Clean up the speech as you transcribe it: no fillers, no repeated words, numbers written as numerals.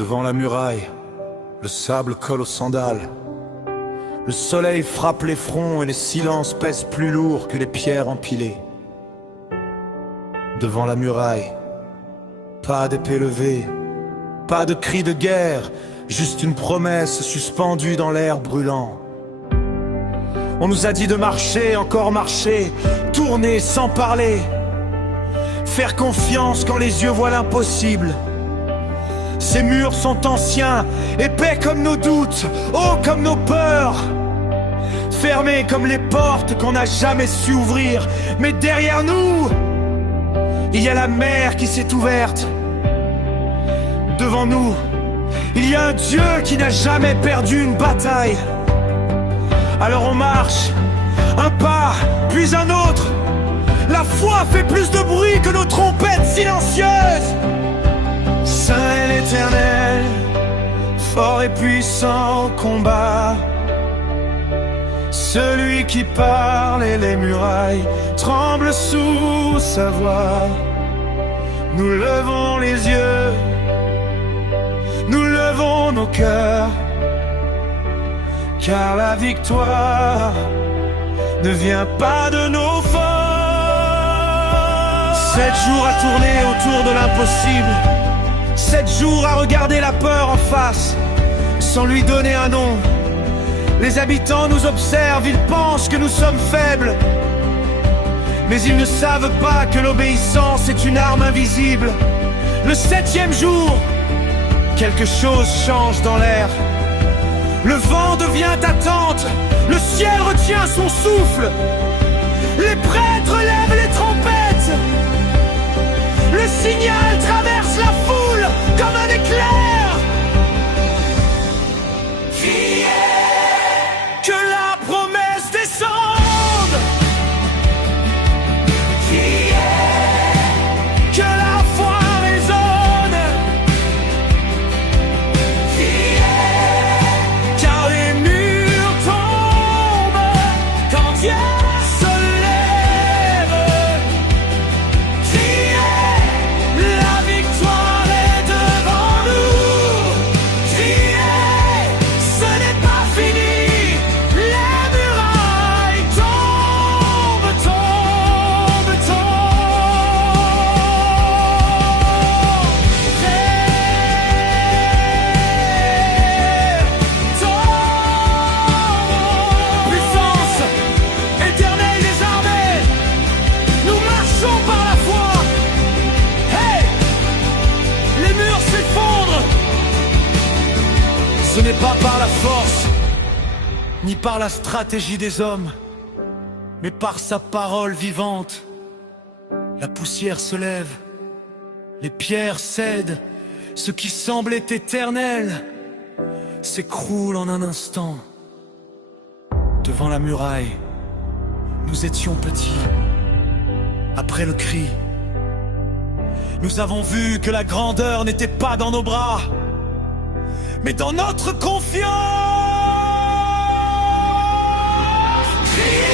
Devant la muraille, le sable colle aux sandales. Le soleil frappe les fronts et les silences pèsent plus lourd que les pierres empilées. Devant la muraille, pas d'épée levée, pas de cri de guerre, juste une promesse suspendue dans l'air brûlant. On nous a dit de marcher, encore marcher, tourner sans parler, faire confiance quand les yeux voient l'impossible. Ces murs sont anciens, épais comme nos doutes, hauts comme nos peurs, fermés comme les portes qu'on n'a jamais su ouvrir. Mais derrière nous, il y a la mer qui s'est ouverte. Devant nous, il y a un Dieu qui n'a jamais perdu une bataille. Alors on marche, un pas, puis un autre. La foi fait plus de bruit que nos trompettes silencieuses. Saint est l'Éternel, fort et puissant au combat. Celui qui parle et les murailles tremblent sous sa voix. Nous levons les yeux, nous levons nos cœurs, car la victoire ne vient pas de nos forces. 7 jours à tourner autour de l'impossible, 7 jours à regarder la peur en face, sans lui donner un nom. Les habitants nous observent, ils pensent que nous sommes faibles, mais ils ne savent pas que l'obéissance est une arme invisible. Le 7e jour, quelque chose change dans l'air. Le vent devient attente, le ciel retient son souffle. Les prêtres lèvent les trompettes. Le signal traverse la foule comme un éclair. Criez que la promesse descende. Criez que la foi résonne. Criez car les murs tombent quand Dieu se lève. Criez, la victoire est devant nous. Criez, ce n'est pas fini. Les murailles tombent, tombent, tombent. Puissance éternelle des armées, nous marchons par la foi. Hey, les murs s'effondrent. Ce n'est pas par la force, ni par la stratégie des hommes, mais par sa parole vivante. La poussière se lève, les pierres cèdent, ce qui semblait éternel s'écroule en un instant. Devant la muraille, nous étions petits. Après le cri, nous avons vu que la grandeur n'était pas dans nos bras, mais dans notre confiance. Criez